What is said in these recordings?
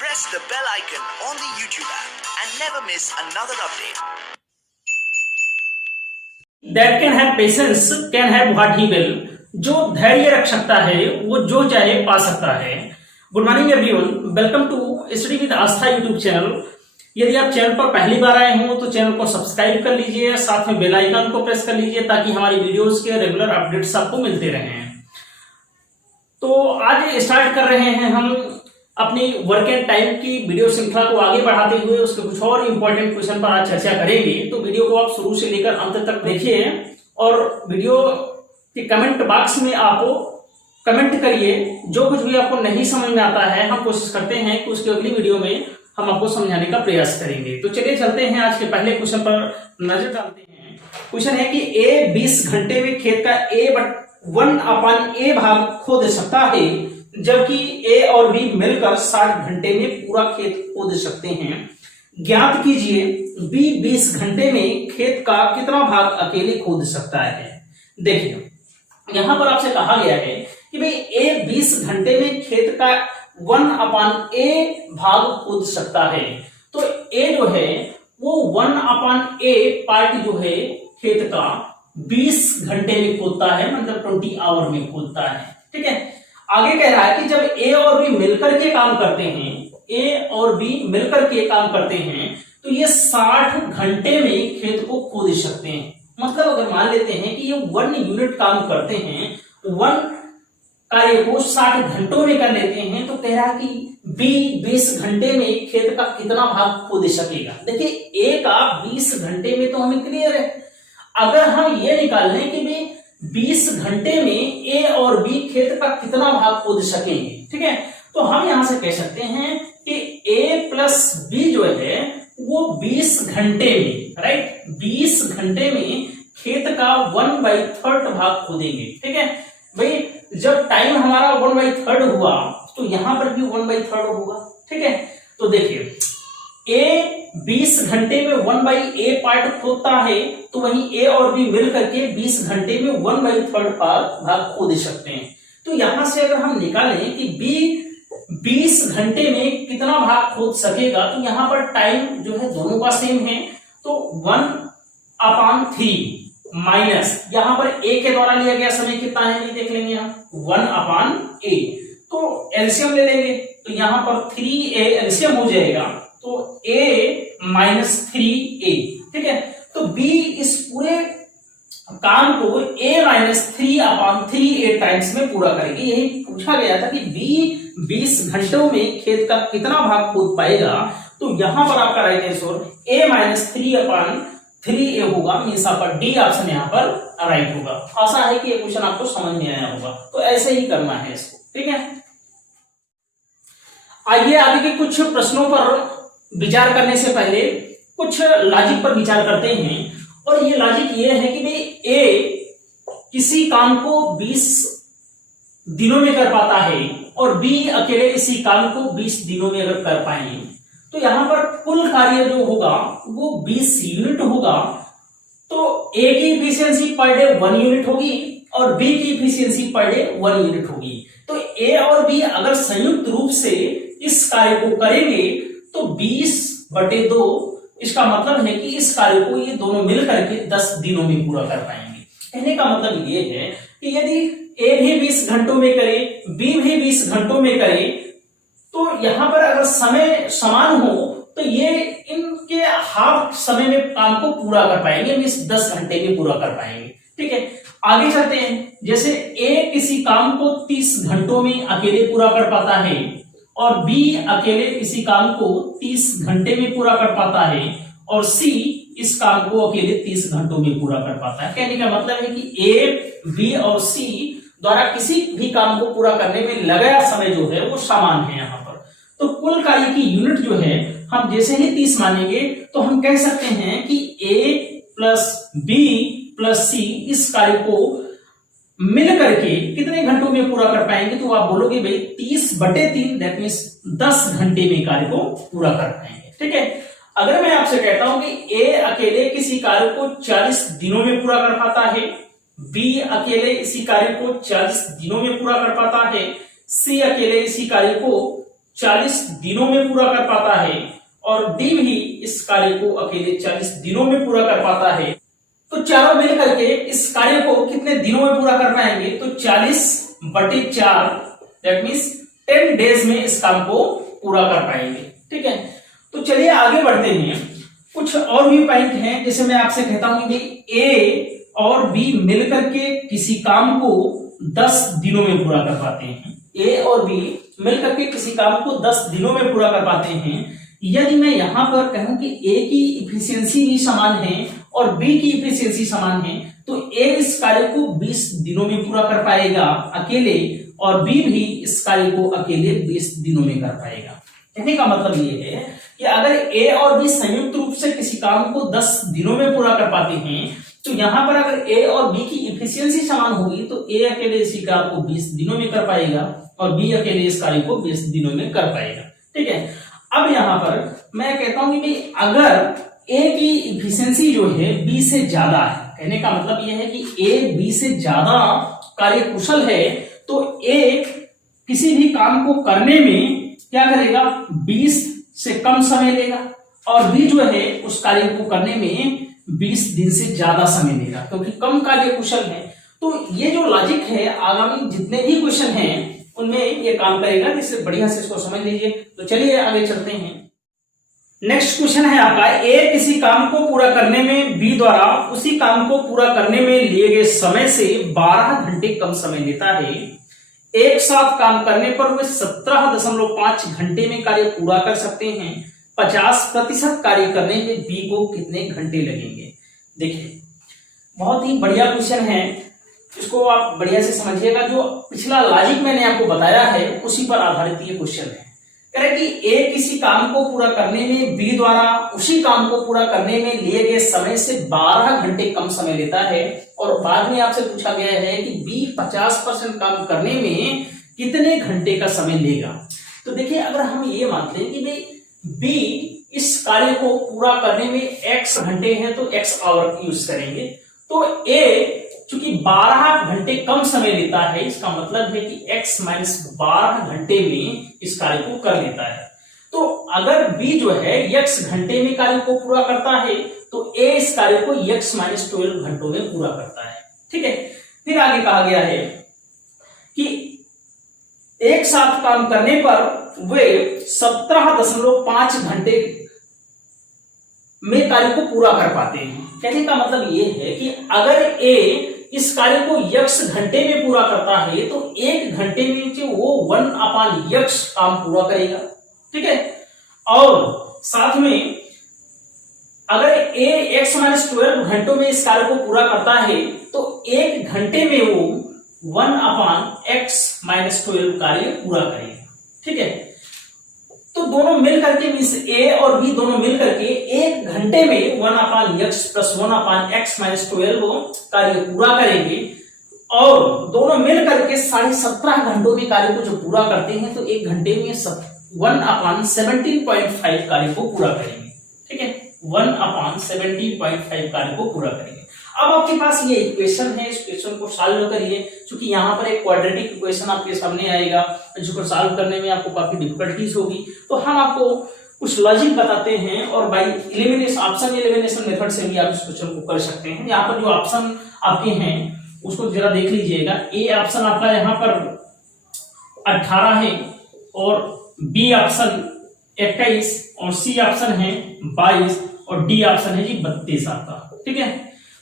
press the bell icon on the YouTube app and never miss another update. That can have patience can have what he will. जो धैर्य रख सकता है वो जो चाहे पा सकता है। Good morning everyone, welcome to study with Aastha YouTube channel. यदि आप चैनल पर पहली बार आए हो तो चैनल को सब्सक्राइब कर लीजिए, साथ में बेल आइकन को प्रेस कर लीजिए ताकि हमारी वीडियोस के रेगुलर अपडेट्स आपको मिलते रहें। तो आज स्टार्ट कर रहे हैं हम अपनी वर्क एंड टाइम की वीडियो श्रृंखला को आगे बढ़ाते हुए उसके कुछ और इंपॉर्टेंट क्वेश्चन पर आज चर्चा करेंगे। तो वीडियो को आप शुरू से लेकर अंत तक देखिए और वीडियो के कमेंट बॉक्स में आप कमेंट करिए। जो कुछ भी आपको नहीं समझ में आता है हम कोशिश करते हैं कि उसकी अगली वीडियो में हम आपको समझाने का प्रयास करेंगे। तो चलिए चलते हैं आज के पहले क्वेश्चन पर नजर डालते हैं। क्वेश्चन है कि ए 20 घंटे में खेत का A/1/A भाग खोद सकता है, जबकि ए और बी मिलकर 60 घंटे में पूरा खेत खोद सकते हैं। ज्ञात कीजिए बी 20 घंटे में खेत का कितना भाग अकेले खोद सकता है। देखिए यहां पर आपसे कहा गया है कि भाई ए 20 घंटे में खेत का 1/A भाग खोद सकता है। तो ए जो है वो 1/A पार्ट जो है खेत का 20 घंटे में खोदता है, मतलब 20 आवर में खोदता है। ठीक है, आगे कह रहा है कि जब ए और बी मिलकर के काम करते हैं, ए और बी मिलकर के काम करते हैं तो ये 60 घंटे में खेत को खोद सकते हैं। मतलब अगर मान लेते हैं कि ये 1 यूनिट काम करते हैं, 1 कार्य को 60 घंटों में कर लेते हैं, तो कह रहा है कि बी 20 घंटे में खेत का कितना भाग खोद सकेगा। देखिए ए का 20 घंटे में तो हमें क्लियर है। अगर हम ये निकाल लें कि भाई 20 घंटे में ए और बी खेत का कितना भाग खोद सकेंगे, ठीक है, तो हम यहां से कह सकते हैं कि ए प्लस बी जो है वो 20 घंटे में, राइट, 20 घंटे में खेत का 1/3 भाग खोदेंगे। ठीक है भाई, जब टाइम हमारा 1/3 हुआ तो यहां पर भी 1/3 होगा। ठीक है, तो देखिए ए 20 घंटे में 1/A पार्ट खोदता है, तो वहीं ए और बी मिल करके 20 घंटे में 1/3 भाग खोद सकते हैं। तो यहां से अगर हम निकालें कि बी 20 घंटे में कितना भाग खोद सकेगा, तो यहां पर टाइम जो है दोनों का सेम है, तो 1/3 माइनस यहां पर ए के द्वारा लिया गया समय कितना है ये देख लेंगे हम, 1/A। तो एलसीएम ले लेंगे तो यहां पर 3A एलसीएम हो जाएगा, तो A - 3A। ठीक है, तो B इस पूरे काम को A - 3/3A टाइम्स में पूरा करेगी। यही पूछा गया था कि B 20 घंटों में खेत का कितना भाग खोद पाएगा। तो यहां पर आपका राइट आंसर A - 3/3A होगा, मींस आपका डी ऑप्शन यहां पर राइट होगा। आशा है कि ये क्वेश्चन आपको समझ में आया होगा। तो ऐसे ही करना है इसको। ठीक है, आइए आगे के कुछ प्रश्नों पर विचार करने से पहले कुछ लॉजिक पर विचार करते हैं। और ये लॉजिक ये है कि भाई ए किसी काम को 20 दिनों में कर पाता है और बी अकेले इसी काम को 20 दिनों में अगर कर पाएंगे, तो यहां पर कुल कार्य जो होगा वो 20 यूनिट होगा। तो ए की इफिशियंसी पर डे 1 यूनिट होगी और बी की इफिशियंसी पर डे 1 यूनिट होगी। तो ए और बी अगर संयुक्त रूप से इस कार्य को करेंगे तो 20/2, इसका मतलब है कि इस कार्य को ये दोनों मिल करके 10 दिनों में पूरा कर पाएंगे। कहने का मतलब ये है कि यदि ए भी 20 घंटों में करे, बी भी 20 घंटों में करे, तो यहां पर अगर समय समान हो तो ये इनके हाफ समय में काम को पूरा कर पाएंगे, मींस 10 घंटे में पूरा कर पाएंगे। ठीक है, आगे चलते हैं। जैसे ए किसी काम को 30 घंटों में अकेले पूरा कर पाता है और बी अकेले इसी काम को 30 घंटे में पूरा कर पाता है और सी इस काम को अकेले 30 घंटों में पूरा कर पाता है। कहने का मतलब है कि ए, बी और सी द्वारा किसी भी काम को पूरा करने में लगाया समय जो है वो समान है यहाँ पर। तो कुल कार्य की यूनिट जो है हम जैसे ही 30 मानेंगे तो हम कह सकते हैं कि ए प्लस बी प्लस सी इस कार्य को मिल करके कितने घंटों में पूरा कर पाएंगे। तो आप बोलोगे भाई 30/3, दैट मींस 10 घंटे में कार्य को पूरा कर पाएंगे। ठीक है, अगर मैं आपसे कहता हूं कि ए अकेले किसी कार्य को 40 दिनों में पूरा कर पाता है, बी अकेले इसी कार्य को 40 दिनों में पूरा कर पाता है, सी अकेले इसी कार्य को 40 दिनों में पूरा कर पाता है और डी भी इस कार्य को अकेले 40 दिनों में पूरा कर पाता है, तो चारों मिल करके इस कार्य को कितने दिनों में पूरा कर पाएंगे? तो 40/4 दैट मीन्स 10 डेज में इस काम को पूरा कर पाएंगे। ठीक है, तो चलिए आगे बढ़ते हैं। कुछ और भी पॉइंट हैं, जैसे मैं आपसे कहता हूं कि ए और बी मिलकर के किसी काम को 10 दिनों में पूरा कर पाते हैं। ए और बी मिलकर के किसी काम को 10 दिनों में पूरा कर पाते हैं। यदि मैं यहां पर कहूं कि ए की इफिशियंसी भी समान है और बी की इफिशियंसी समान है, तो ए इस कार्य को 20 दिनों में पूरा कर पाएगा अकेले और बी भी इस कार्य को अकेले 20 दिनों में कर पाएगा। कहने का मतलब ये है कि अगर ए और बी संयुक्त रूप से किसी काम को 10 दिनों में पूरा कर पाते हैं, तो यहां पर अगर ए और बी की इफिशियंसी समान होगी तो ए अकेले इसी कार्य को 20 दिनों में कर पाएगा और बी अकेले इस कार्य को 20 दिनों में कर पाएगा। ठीक है, अब यहां पर मैं कहता हूं कि अगर ए की इफिशियंसी जो है बी से ज्यादा है, कहने का मतलब यह है कि ए बी से ज्यादा कार्य कुशल है, तो ए किसी भी काम को करने में क्या करेगा? 20 से कम समय लेगा और बी जो है उस कार्य को करने में 20 दिन से ज्यादा समय लेगा, क्योंकि कम कार्य कुशल है। तो ये जो लॉजिक है, आगामी जितने भी क्वेश्चन हैं उनमें ये काम करेगा, जिससे बढ़िया से इसको समझ लीजिए। तो चलिए आगे चलते हैं। नेक्स्ट क्वेश्चन है आपका, ए किसी काम को पूरा करने में बी द्वारा उसी काम को पूरा करने में लिए गए समय से 12 घंटे कम समय लेता है। एक साथ काम करने पर वे 17.5 घंटे में कार्य पूरा कर सकते हैं। 50% कार्य करने में बी को कितने घंटे लगेंगे? देखिए, बहुत ही बढ़िया क्वेश्चन है, इसको आप बढ़िया से समझिएगा। जो पिछला लॉजिक मैंने आपको बताया है उसी पर आधारित ये क्वेश्चन है। कह रहे कि ए किसी काम को पूरा करने में बी द्वारा उसी काम को पूरा करने में लिए गए समय से 12 घंटे कम समय लेता है और बाद में आपसे पूछा गया है कि बी 50% काम करने में कितने घंटे का समय लेगा। तो देखिए, अगर हम ये मानते हैं कि भाई बी इस कार्य को पूरा करने में x घंटे हैं तो x आवर यूज करेंगे, तो ए चूंकि 12 घंटे कम समय लेता है, इसका मतलब है कि x - 12 घंटे में इस कार्य को कर लेता है। तो अगर b जो है x घंटे में कार्य को पूरा करता है तो a इस कार्य को x - 12 घंटों में पूरा करता है। ठीक है, फिर आगे कहा गया है कि एक साथ काम करने पर वे 17.5 घंटे में कार्य को पूरा कर पाते हैं। कहने का मतलब ये है कि अगर ए इस कार्य को x घंटे में पूरा करता है तो 1 घंटे में वो 1/x काम पूरा करेगा। ठीक है, और साथ में अगर ए x - 12 घंटों में इस कार्य को पूरा करता है तो 1 घंटे में वो 1/x - 12 कार्य पूरा करेगा। ठीक है, तो दोनों मिल करके मींस ए और बी दोनों मिल करके 1 घंटे में 1/x + 1/x - 12 कार्य पूरा करेंगे और दोनों मिल करके 17.5 घंटों में कार्य को जो पूरा करते हैं तो 1 घंटे में 1/17.5 कार्य को पूरा करेंगे। ठीक है, 1/17.5 कार्य को पूरा करेंगे। अब आपके पास ये इक्वेशन है, इस क्वेश्चन को सॉल्व करिए। क्योंकि यहाँ पर एक क्वाड्रेटिक इक्वेशन आपके सामने आएगा जिसको सॉल्व करने में आपको काफी डिफिकल्टीज होगी, तो हम आपको कुछ लॉजिक बताते हैं और by elimination option elimination method से भी आप इस क्वेश्चन को कर सकते हैं। यहाँ पर जो ऑप्शन आपके हैं उसको जरा देख लीजिएगा। ए ऑप्शन आपका यहाँ पर 18 है और बी ऑप्शन 21 और सी ऑप्शन है 22 और डी ऑप्शन है जी 32 आपका। ठीक है,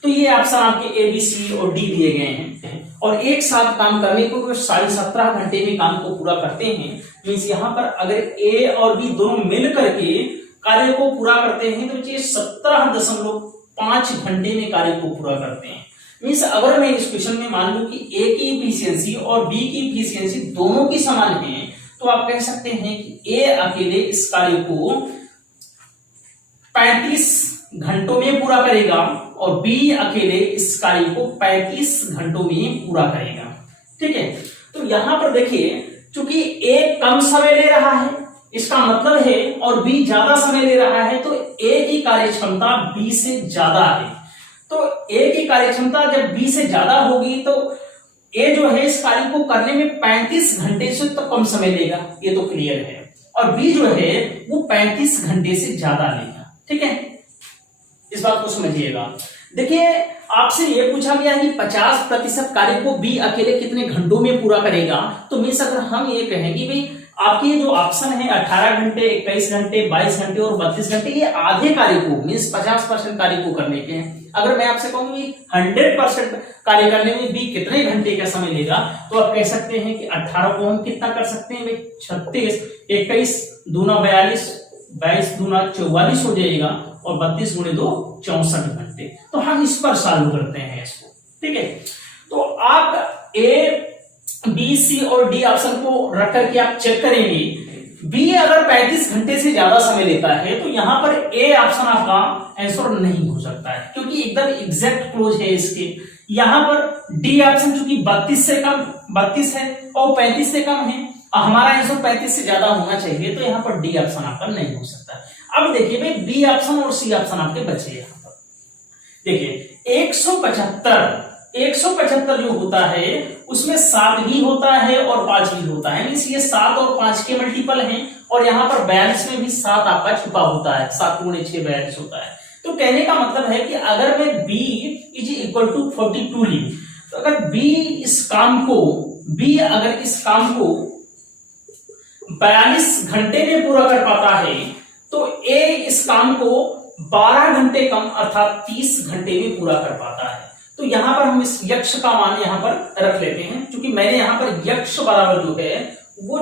तो ये ऑप्शन आपके ए बी सी और डी दिए गए हैं और एक साथ काम करने को 17.5 घंटे में काम को पूरा करते हैं। मीन्स यहाँ पर अगर ए और बी दोनों मिल करके कार्य को पूरा करते हैं तो ये 17.5 घंटे में कार्य को पूरा करते हैं। मीन्स अगर मैं इस क्वेश्चन में मान लूं कि ए की इफिशियंसी और बी की इफिशियंसी दोनों की समान है, तो आप कह सकते हैं कि ए अकेले इस कार्य को 35 घंटों में पूरा करेगा और बी अकेले इस कार्य को 35 घंटों में पूरा करेगा। ठीक है, तो यहां पर देखिए, चूंकि ए कम समय ले रहा है इसका मतलब है और बी ज्यादा समय ले रहा है, तो ए की कार्य क्षमता बी से ज्यादा है। तो ए की कार्य क्षमता जब बी से ज्यादा होगी तो ए जो है इस कार्य को करने में 35 घंटे से तो कम समय लेगा, ये तो क्लियर है। और बी जो है वो 35 घंटे से ज्यादा लेगा। ठीक है, इस बात को समझिएगा। देखिए आपसे ये पूछा गया है कि 50% कार्य को बी अकेले कितने घंटों में पूरा करेगा। तो मीन्स अगर हम ये कहें कि भाई आपके जो ऑप्शन है 18 घंटे, 21 घंटे, 22 घंटे और 32 घंटे, ये आधे कार्य को मीन्स 50% कार्य को करने के हैं। अगर मैं आपसे कहूँ 100% कार्य करने में बी कितने घंटे का समय लेगा, तो आप कह सकते हैं कि 18 को हम कितना कर सकते हैं भाई 36, 21 दूना 42, 22 दूना 44 हो जाएगा और 32 गुणे 2 64 घंटे। तो हम इस पर सॉल्व करते हैं इसको। ठीक है, तो आप ए, बी, सी और डी ऑप्शन को रख करके आप चेक करेंगे। बी अगर 35 घंटे से ज्यादा समय लेता है तो यहां पर ए ऑप्शन आपका आंसर नहीं हो सकता है, क्योंकि एकदम एग्जैक्ट क्लोज है इसके। यहां पर डी ऑप्शन चूंकि 32 है और 35 से कम है, हमारा आंसर 35 से ज्यादा होना चाहिए, तो यहाँ पर डी ऑप्शन आपका नहीं हो सकता। अब देखिए भाई बी ऑप्शन और सी ऑप्शन आपके बचे यहाँ पर। देखिए 175 जो होता है उसमें 7 भी होता है और 5 भी होता है, मींस ये 7 और 5 के मल्टीपल हैं। और यहाँ पर 42 में भी 7 आपका छुपा होता है, 7 गुणे 6 42 होता है। तो कहने का मतलब है कि अगर मैं b इज इक्वल टू 42 ली, तो अगर b इस काम को 42 घंटे में पूरा कर पाता है, तो a इस काम को 12 घंटे कम अर्थात 30 घंटे में पूरा कर पाता है। तो यहां पर हम इस यक्ष का मान यहां पर रख लेते हैं, क्योंकि मैंने यहां पर यक्ष बराबर जो है वो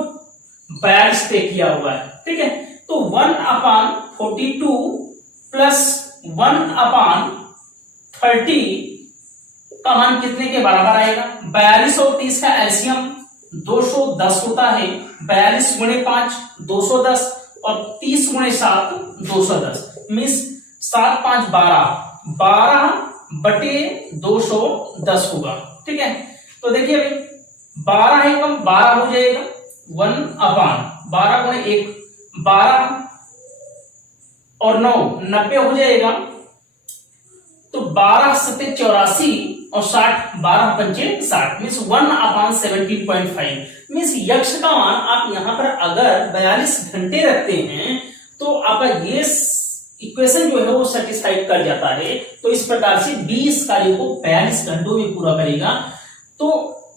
42 तय किया हुआ है। ठीक है, तो 1/42 प्लस 1/30 का मान कितने के बराबर आएगा? 42 और 30 का एलसीएम 210 होता है। 42 गुणे 5 210 और 30 गुणे 7 210, मीन्स 7 5 12 बटे 210 होगा। ठीक है, तो देखिए भाई 12 है कम 12 हो जाएगा, 1/12 गुणे 1 12 और 9 90 हो जाएगा। तो 12 7 84 और 60 12 पंचे 60, मीन्स 1/17.5। मीन्स यक्ष का मान आप यहां पर अगर 42 घंटे रखते हैं तो आपका ये इक्वेशन जो है वो सेटिस्फाइड कर जाता है। तो इस प्रकार से 20 कार्यों को 42 घंटों में पूरा करेगा, तो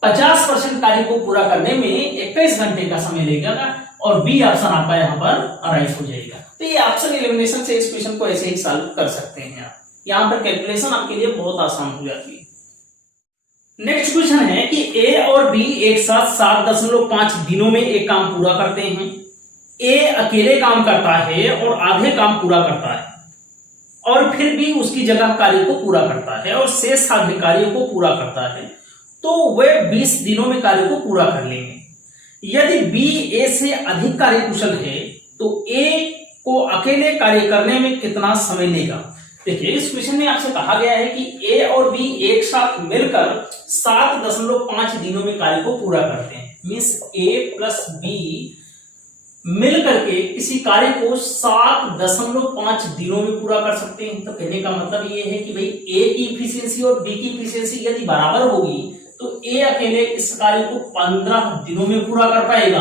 50% कार्य को पूरा करने में 21 घंटे का समय लगेगा और बी ऑप्शन आपका यहाँ पर राइट हो जाएगा। तो ये ऑप्शन एलिमिनेशन से इस क्वेश्चन को ऐसे ही सॉल्व कर सकते हैं आप। यहाँ पर कैलकुलेशन आपके लिए बहुत आसान हो जाती है। नेक्स्ट क्वेश्चन है कि ए और बी एक साथ 7.5 दिनों में एक काम पूरा करते हैं। ए अकेले काम करता है और आधे काम पूरा करता है, और फिर भी उसकी जगह कार्य को पूरा करता है और शेष आधे कार्यों को पूरा करता है, तो वे 20 दिनों में कार्य को पूरा कर लेंगे। यदि बी ए से अधिक कार्यकुशल है तो ए को अकेले कार्य करने में कितना समय लेगा? देखिए इस क्वेश्चन में आपसे कहा गया है कि ए और बी एक साथ मिलकर 7.5 दिनों में कार्य को पूरा करते हैं। मीन्स ए प्लस बी मिल करके किसी कार्य को 7.5 दिनों में पूरा कर सकते हैं। तो कहने का मतलब ये है कि भाई ए की इफिशियंसी और बी की इफिशियंसी यदि बराबर होगी तो ए अकेले इस कार्य को 15 दिनों में पूरा कर पाएगा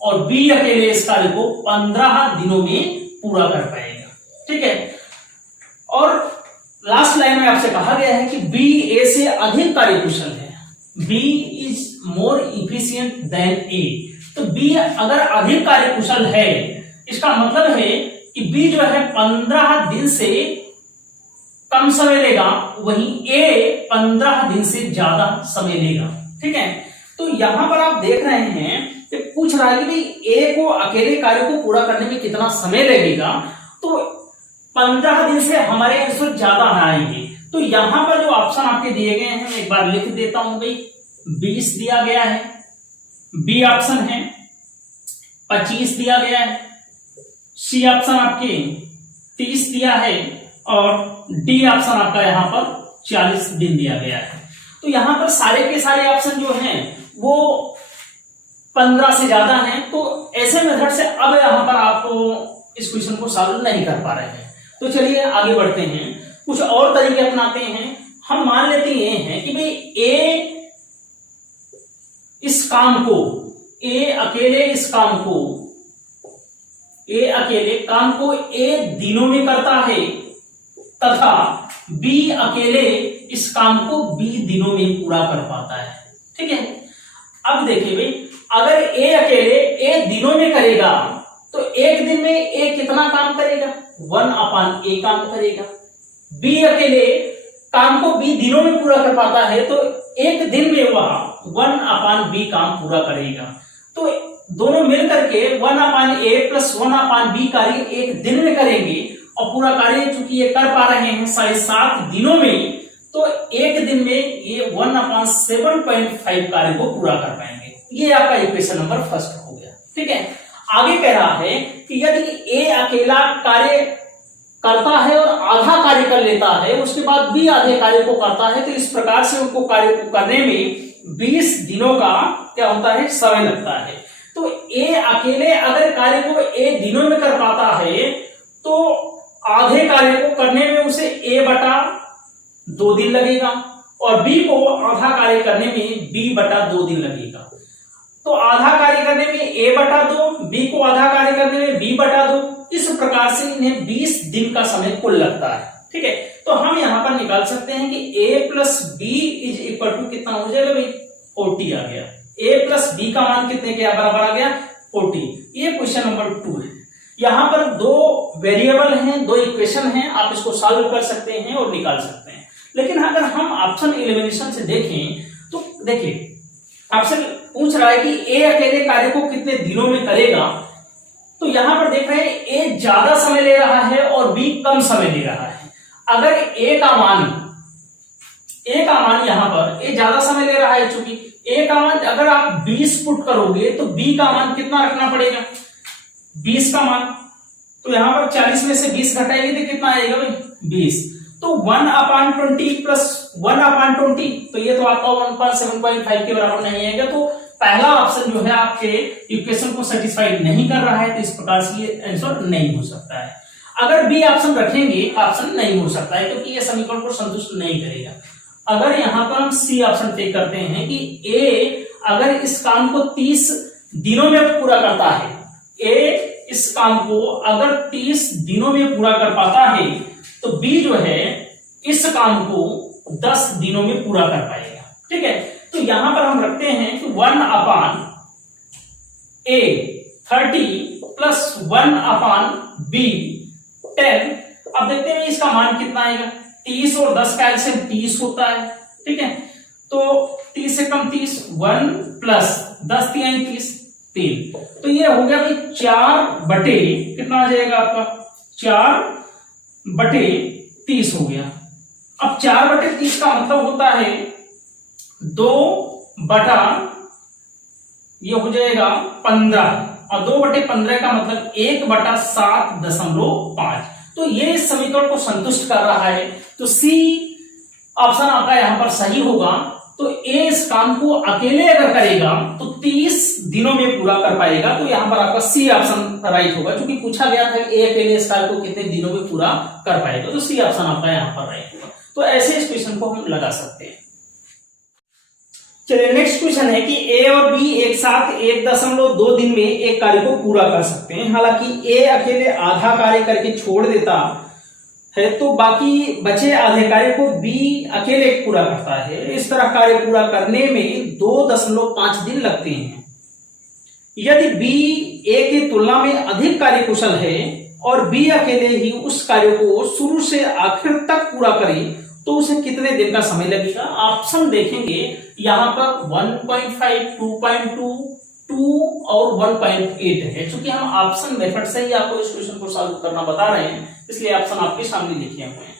और बी अकेले इस कार्य को 15 दिनों में पूरा कर पाएगा। ठीक है, और लास्ट लाइन में आपसे कहा गया है कि बी ए से अधिक कार्यकुशल है, B is more efficient than A. तो बी अगर अधिक कार्यकुशल है, इसका मतलब है कि बी जो है 15 दिन से कम समय लेगा, वहीं ए 15 दिन से ज्यादा समय लेगा। ठीक है, तो यहां पर आप देख रहे हैं कि पूछ रहा है कि ए को अकेले कार्य को पूरा करने में कितना समय लगेगा, तो 15 दिन से हमारे आंसर ज्यादा आएंगे। तो यहां पर जो ऑप्शन आपके दिए गए हैं मैं एक बार लिख देता हूं भाई। 20 दिया गया है, बी ऑप्शन है, 25 दिया गया है, सी ऑप्शन आपके 30 दिया है और डी ऑप्शन आपका यहां पर 40 दिन दिया गया है। तो यहां पर सारे के सारे ऑप्शन जो हैं वो 15 से ज्यादा हैं। तो ऐसे मेथड से अब यहां पर आपको इस क्वेश्चन को सॉल्व नहीं कर पा रहे हैं। तो चलिए आगे बढ़ते हैं, कुछ और तरीके अपनाते हैं। हम मान लेते हैं कि भाई ए इस काम को, ए अकेले इस काम को ए अकेले काम को ए दिनों में करता है तथा बी अकेले इस काम को बी दिनों में पूरा कर पाता है। ठीक है, अब देखिए भाई, अगर ए अकेले ए दिनों में करेगा तो एक दिन में ए कितना काम करेगा, 1/a काम करेगा। बी अकेले काम को बी दिनों में पूरा कर पाता है तो एक दिन में वह 1/b काम पूरा करेगा। तो दोनों मिलकर के 1/a प्लस 1/b कार्य एक दिन में करेंगे और पूरा कार्य चूंकि ये कर पा रहे हैं 7.5 दिनों में, तो एक दिन में ये 1/7.5 कार्य को पूरा कर पाएंगे। ये आपका इक्वेशन नंबर फर्स्ट हो गया। ठीक है, आगे कह रहा है कि यदि ए अकेला कार्य करता है और आधा कार्य कर लेता है, उसके बाद बी आधे कार्य को करता है, तो इस प्रकार से उनको कार्य को करने में 20 दिनों का क्या होता है, समय लगता है। तो ए अकेले अगर कार्य को ए दिनों में कर पाता है तो आधे कार्य को करने में उसे a/2 दिन लगेगा और बी को आधा कार्य करने में b/2 दिन लगेगा। तो आधा कार्य करने में a/2, बी को आधा कार्य करने में b/2, इस प्रकार से इन्हें 20 दिन का समय कुल लगता है। ठीक है, तो हम यहां पर निकाल सकते हैं कि a plus B is equal to कितना हो जाएगा भाई, 40 आ गया। a प्लस बी का मान कितने के बराबर आ गया, 40। ये क्वेश्चन नंबर 2 है। यहां पर 2 वेरिएबल हैं, 2 इक्वेशन हैं, आप इसको सॉल्व कर सकते हैं और निकाल सकते हैं। लेकिन अगर हम ऑप्शन एलिमिनेशन से देखें तो देखिए, ऑप्शन पूछ रहा है कि ए अकेले कार्य को कितने दिनों में करेगा, तो यहां पर देख रहे हैं ए ज्यादा समय ले रहा है और बी कम समय ले रहा है। अगर ए का मान यहां पर ए ज्यादा समय ले रहा है, चूंकि ए का मान अगर आप 20 पुट करोगे तो बी का मान कितना रखना पड़ेगा, 20 का मान। तो यहां पर 40 में से 20 घटाएंगे तो कितना आएगा भाई, 20। तो 1/20 प्लस 1/20, तो ये तो आपका 1/7.5 के बराबर नहीं आएगा। तो पहला ऑप्शन जो है आपके इक्वेशन को सेटिस्फाइड नहीं कर रहा है, तो इस प्रकार से ये आंसर नहीं हो सकता है। अगर बी ऑप्शन रखेंगे, ऑप्शन नहीं हो सकता है क्योंकि ये समीकरण को संतुष्ट नहीं करेगा। अगर यहां पर हम सी ऑप्शन टेक करते हैं कि ए अगर इस काम को 30 दिनों में पूरा करता है, ए इस काम को अगर 30 दिनों में पूरा कर पाता है, तो बी जो है इस काम को 10 दिनों में पूरा कर पाएगा। ठीक है, तो यहां पर हम रखते हैं कि 1/a 30 प्लस 1/b 10। अब देखते हैं इसका मान कितना आएगा, 30 और 10 का एलसीएम 30 होता है। ठीक है, तो 30 से कम 30, 1 प्लस 10 3 30, 3। तो ये हो गया कि 4 कितना आ जाएगा आपका, 4/30 हो गया। अब 4/30 का मतलब होता है 2/, ये हो जाएगा 15, और 2/15 का मतलब 1/7.5। तो ये इस समीकरण को संतुष्ट कर रहा है, तो सी ऑप्शन आपका यहां पर सही होगा। तो ए इस काम को अकेले अगर करेगा तो 30 दिनों में पूरा कर पाएगा, तो यहां पर आपका सी ऑप्शन राइट होगा, क्योंकि पूछा गया था कि ए अकेले इस कार्य को कितने दिनों में पूरा कर पाएगा, तो सी ऑप्शन आपका यहां पर राइट होगा। तो ऐसे इस क्वेश्चन को हम लगा सकते हैं। चलिए नेक्स्ट क्वेश्चन है कि ए और बी एक साथ 1.2 दिन में एक कार्य को पूरा कर सकते हैं। हालांकि ए अकेले आधा कार्य करके छोड़ देता है तो बाकी बचे आधे कार्य को बी अकेले पूरा करता है। इस तरह कार्य पूरा करने में 2.5 दिन लगते हैं। यदि बी ए की तुलना में अधिक कार्य कुशल है और बी अकेले ही उस कार्य को शुरू से आखिर तक पूरा करे तो उसे कितने दिन का समय लगेगा। ऑप्शन देखेंगे यहां पर 1.5, 2.2, 2 और 1.8 है। चूंकि हम ऑप्शन मेथड से ही आपको इस क्वेश्चन को सॉल्व करना बता रहे हैं, इसलिए ऑप्शन आपके सामने लिखे हुए हैं।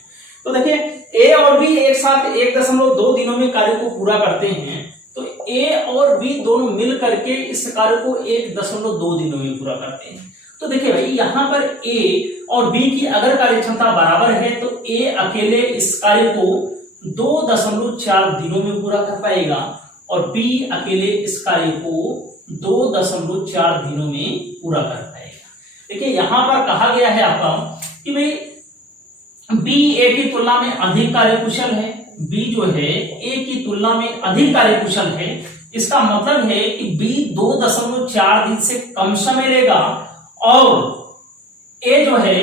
तो देखिए ए और बी एक साथ 1.2 दिनों में कार्य को पूरा करते हैं, तो ए और बी दोनों मिल करके इस कार्य को 1.2 दिनों में पूरा करते हैं। तो देखिए भाई यहां पर ए और बी की अगर कार्य क्षमता बराबर है तो ए अकेले इस कार्य को 2.4 दिनों में पूरा कर पाएगा और बी अकेले इस कार्य को 2.4 दिनों में पूरा कर पाएगा। देखिए यहां पर कहा गया है आपका कि भाई बी ए की तुलना में अधिक कार्यकुशल है, बी जो है ए की तुलना में अधिक कार्यकुशल है। इसका मतलब है कि बी 2.4 दिन से कम समय लेगा और ए जो है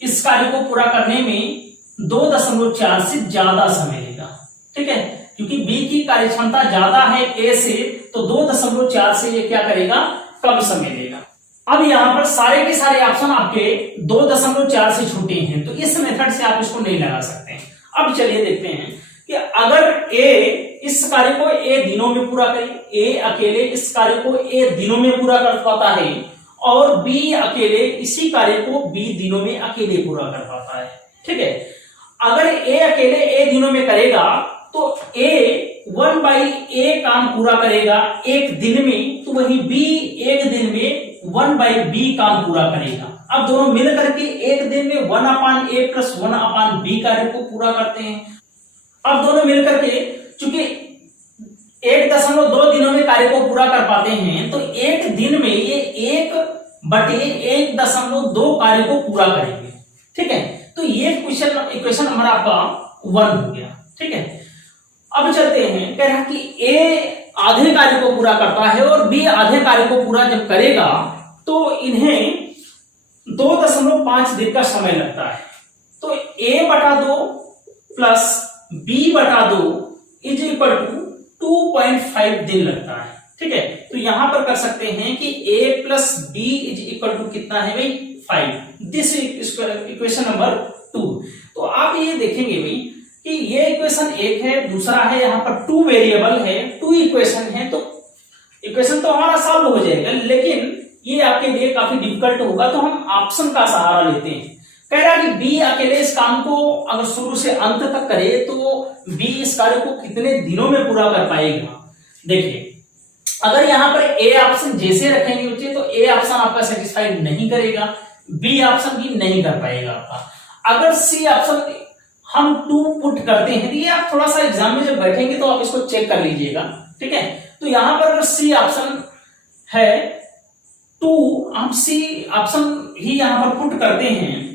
इस कार्य को पूरा करने में 2.4 से ज्यादा समय लेगा। ठीक है, क्योंकि बी की कार्य क्षमता ज्यादा है ए से, तो 2.4 से ये क्या करेगा, कम समय लेगा। अब यहां पर सारे के सारे ऑप्शन आपके 2.4 से छूटे हैं, तो इस मेथड से आप इसको नहीं लगा सकते हैं। अब चलिए देखते हैं कि अगर ए इस कार्य को ए दिनों में पूरा करे, ए अकेले इस कार्य को ए दिनों में पूरा कर पाता है और बी अकेले इसी कार्य को बी दिनों में अकेले पूरा कर पाता है। ठीक है, अगर ए अकेले ए दिनों में करेगा तो ए 1/a काम पूरा करेगा एक दिन में, तो वही बी एक दिन में 1/b काम पूरा करेगा। अब दोनों मिलकर के एक दिन में 1/a + 1/b कार्य को पूरा करते हैं। अब दोनों मिलकर के चूंकि 1.2 दिनों में कार्य को पूरा कर पाते हैं, तो एक दिन में ये 1/1.2 कार्य को पूरा करेंगे। ठीक है, तो ये इक्वेशन हमारा आपका 1 हो गया। ठीक है, अब चलते हैं, कह रहा कि ए आधे कार्य को पूरा करता है और बी आधे कार्य को पूरा जब करेगा तो इन्हें 2.5 दिन का समय लगता है। तो a/2 + b/2 = 2.5 दिन लगता है। ठीक है, तो यहां पर कर सकते हैं कि a + b = कितना है भाई, 5। This equation number 2। तो आप ये देखेंगे भाई कि ये इक्वेशन 1 है, दूसरा है यहाँ पर 2 वेरिएबल है, 2 इक्वेशन है, तो इक्वेशन तो हमारा सॉल्व हो जाएगा, लेकिन ये आपके लिए काफी डिफिकल्ट होगा, तो हम ऑप्शन का सहारा लेते हैं। कह रहा कि बी अकेले इस काम को अगर शुरू से अंत तक करे तो बी इस कार्य को कितने दिनों में पूरा कर पाएगा। देखिए, अगर यहां पर ए ऑप्शन जैसे रखेंगे बच्चे, तो ए ऑप्शन आपका सेटिस्फाइड नहीं करेगा, बी ऑप्शन भी नहीं कर पाएगा आपका। अगर सी ऑप्शन हम 2 पुट करते हैं, तो ये आप थोड़ा सा एग्जाम में जब बैठेंगे तो आप इसको चेक कर लीजिएगा। ठीक है, तो यहां पर अगर सी ऑप्शन है 2, हम सी ऑप्शन ही यहां पर पुट करते हैं,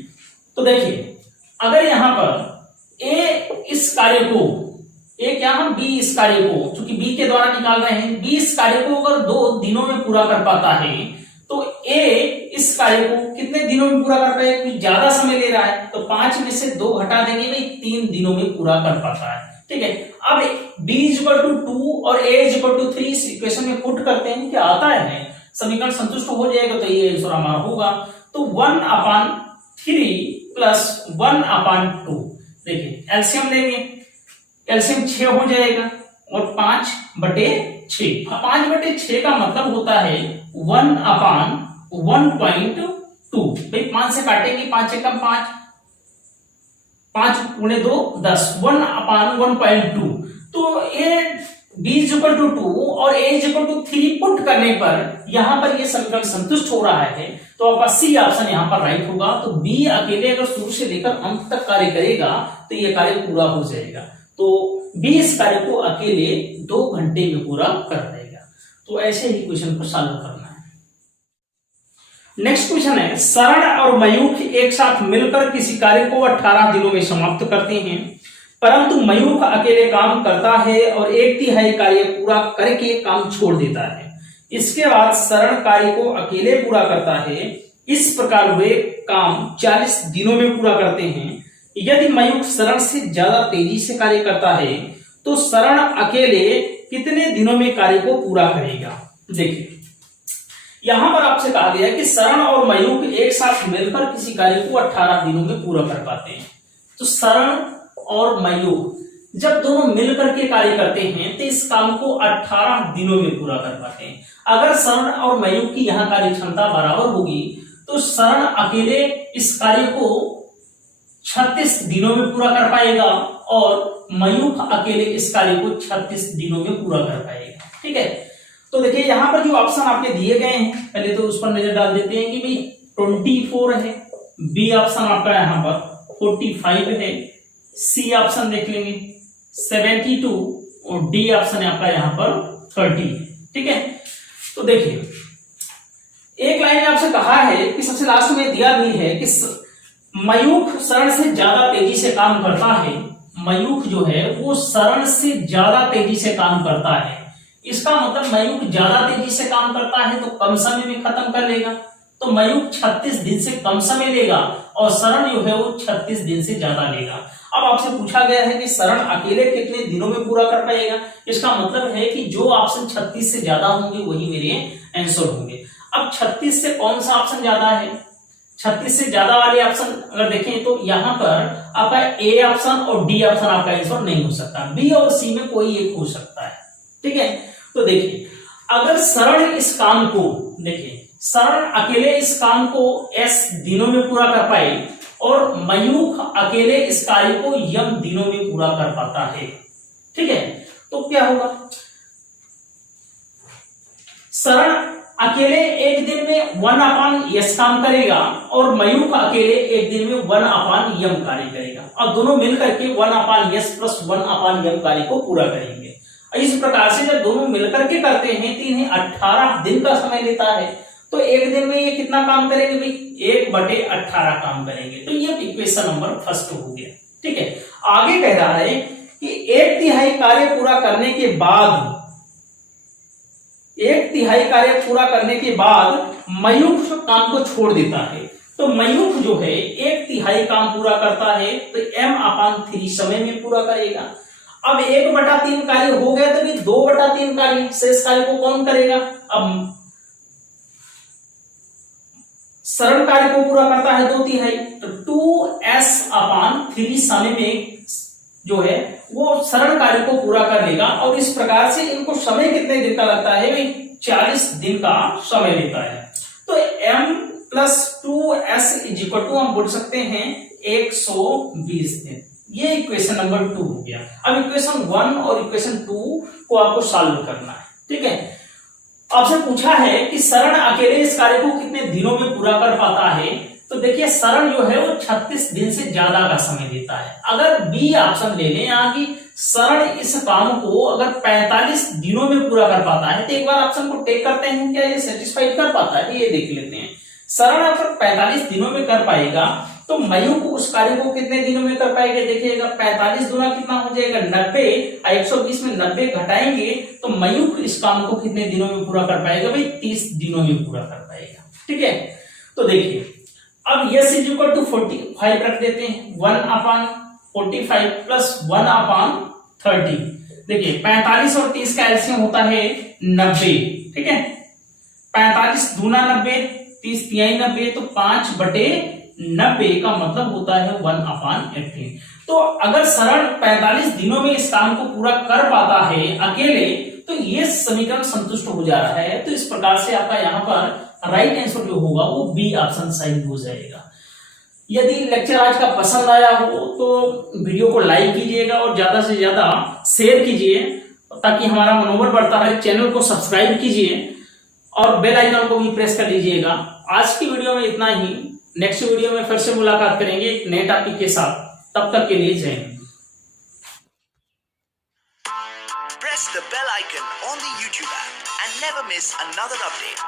तो देखिए अगर यहां पर ए इस कार्य को, ए क्या, हम बी इस कार्य को, चूंकि बी के द्वारा निकाल रहे हैं, बी इस कार्य को अगर 2 दिनों में पूरा कर पाता है, तो ए इस कार्य को कितने दिनों में पूरा कर पाएगा, कुछ ज्यादा समय ले रहा है, तो 5 में से 2 घटा देंगे भाई, 3 दिनों में पूरा कर पाता है। ठीक है, अब b = 2 और a = 3 इस इक्वेशन में पुट करते हैं, क्या आता है, समीकरण संतुष्ट हो जाएगा, तो ये आंसर हमारा होगा। तो 1/3 + 1/2, देखिए एलसीएम लेंगे, एलसीएम 6 हो जाएगा और 5/6। 5/6 का मतलब होता है 1/1.2। भाई 5 से काटेंगे, 5 से कम 5, 5 × 2 = 10, 1/1.2। तो ये b = 2 और a = 3 पुट करने पर यहां पर ये समीकरण संतुष्ट हो रहा है, तो आपका सी ऑप्शन यहां पर राइट होगा। तो बी अकेले अगर शुरू से लेकर अंत तक कार्य करेगा तो ये कार्य पूरा हो जाएगा, तो बी इस कार्य को अकेले 2 घंटे में पूरा कर देगा। तो ऐसे ही क्वेश्चन को सॉल्व करना है। नेक्स्ट क्वेश्चन है, सरण और मयूख एक साथ मिलकर किसी कार्य को 18 दिनों में समाप्त करते हैं, परंतु मयूख अकेले काम करता है और 1/3 कार्य पूरा करके काम छोड़ देता है। इसके बाद सरण कार्य को अकेले पूरा करता है। इस प्रकार वे काम 40 दिनों में पूरा करते हैं। यदि मयूख सरण से ज्यादा तेजी से कार्य करता है तो सरण अकेले कितने दिनों में कार्य को पूरा करेगा। देखिए, यहां पर आपसे कहा गया है कि सरण और मयूख एक साथ मिलकर किसी कार्य को 18 दिनों में पूरा कर पाते हैं। तो सरण और मयूख जब दोनों मिलकर के कार्य करते हैं तो इस काम को 18 दिनों में पूरा कर पाते हैं। अगर सरण और मयूख की यहाँ कार्य क्षमता बराबर होगी तो सरण अकेले इस कार्य को 36 दिनों में पूरा कर पाएगा और मयूख अकेले इस कार्य को 36 दिनों में पूरा कर पाएगा। ठीक है, तो देखिए यहाँ पर जो ऑप्शन आपके दिए गए हैं, पहले तो उस पर नजर डाल देते हैं कि भाई 24 है, बी ऑप्शन आपका यहाँ पर 45 है, सी ऑप्शन देख लेंगे 72 और डी ऑप्शन है आपका यहाँ पर 30। ठीक है, तो देखिए एक लाइन में आपसे कहा है कि सबसे लास्ट में दिया भी है कि मयूख सरण से ज्यादा तेजी से काम करता है। मयूख जो है वो सरण से ज्यादा तेजी से काम करता है। इसका मतलब मयूख ज्यादा तेजी से काम करता है तो कम समय में खत्म कर लेगा। तो मयूख 36 दिन से कम समय लेगा और शरण जो है वो 36 दिन से ज्यादा लेगा। अब आपसे पूछा गया है कि शरण अकेले कितने दिनों में पूरा कर पाएगा। इसका मतलब है कि जो ऑप्शन 36 से ज्यादा होंगे वही मेरे आंसर होंगे। अब 36 से कौन सा ऑप्शन ज्यादा है, 36 से ज्यादा वाले ऑप्शन अगर देखें तो यहाँ पर आपका ए ऑप्शन और डी ऑप्शन आपका आंसर नहीं हो सकता, बी और सी में कोई एक हो सकता है। ठीक है, तो देखिए अगर शरण इस काम को, देखिए शरण अकेले इस काम को एस दिनों में पूरा कर पाए और मयूख अकेले इस कार्य को यम दिनों में पूरा कर पाता है। ठीक है, तो क्या होगा, शरण अकेले एक दिन में 1/s काम करेगा और मयूख अकेले एक दिन में 1/m कार्य करेगा और दोनों मिलकर के 1/s प्लस 1/m कार्य को पूरा करेंगे। इस प्रकार से जब दोनों मिलकर के करते हैं तो इन्हें 18 दिन का समय लेता है। तो एक दिन में ये कितना काम करेंगे भाई, 1/18 काम करेंगे। तो ये इक्वेशन नंबर फर्स्ट हो गया। ठीक है, आगे कह रहा है कि 1/3 कार्य पूरा करने के बाद, 1/3 कार्य पूरा करने के बाद मयूख काम को छोड़ देता है। तो मयूख जो है 1/3 काम पूरा करता है तो m/3 समय में पूरा करेगा। अब 1/3 कार्य हो गया तो 2/3 कार्य शेष कार्य को कौन करेगा। अब शरण कार्य को पूरा करता है 2/3, तो 2s/3 समय में जो है वो शरण कार्य को पूरा कर लेगा। और इस प्रकार से इनको समय कितने दिन का लगता है भाई, 40 दिन का समय लेता है। तो m + 2s = हम बोल सकते हैं 120 दिन। ये इक्वेशन नंबर 2 हो गया। अब इक्वेशन 1 और इक्वेशन 2 को आपको सॉल्व करना है। ठीक है, आपसे पूछा है कि शरण अकेले इस कार्य को कितने दिनों में पूरा कर पाता है। तो देखिए शरण जो है वो 36 दिन से ज्यादा का समय लेता है। अगर बी ऑप्शन ले लें यहाँ की, शरण इस काम को अगर 45 दिनों में पूरा कर पाता है, तो एक बार ऑप्शन को टेक करते हैं, क्या ये सेटिस्फाइड कर पाता है, ये देख लेते हैं। शरण अगर 45 दिनों में कर पाएगा तो मयूख उस कार्य को कितने दिनों में कर पाएगा। देखिएगा 45 गुना कितना हो जाएगा 90, 120 में 90 घटाएंगे तो मयूख इस काम को कितने दिनों में पूरा कर पाएगा भाई, 30 दिनों में पूरा कर पाएगा। ठीक है, तो देखिए अब s = 45 रख देते हैं, 1/45 प्लस 1/30। देखिए 45 और 30 का एलसीएम होता है 90। ठीक है, 45 दूना 90, 30 तिहाई 90, तो 5/90 का मतलब होता है 1/18। तो अगर शरण 45 दिनों में इस काम को पूरा कर पाता है अकेले, तो ये समीकरण संतुष्ट हो जा रहा है। तो इस प्रकार से आपका यहाँ पर राइट आंसर जो होगा वो बी ऑप्शन सही हो जाएगा। यदि लेक्चर आज का पसंद आया हो तो वीडियो को लाइक कीजिएगा और ज्यादा से ज्यादा शेयर कीजिए ताकि हमारा मनोबल बढ़ता रहे। चैनल को सब्सक्राइब कीजिए और बेल आइकन को भी प्रेस कर लीजिएगा। आज की वीडियो में इतना ही। नेक्स्ट वीडियो में फिर से मुलाकात करेंगे एक नए टॉपिक के साथ। तब तक के लिए जय Hind. Press the bell icon on the YouTube app and never miss another update.